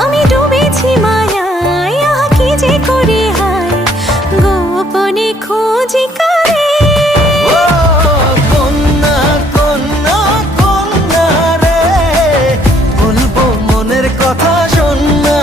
আমি ডুবেছি মায়ায়, আহা কি যে করি হায়, গোপনে খোঁজি করে। ও কন্যা কন্যা কন্যা রে, বলবো মনের কথা শোন না।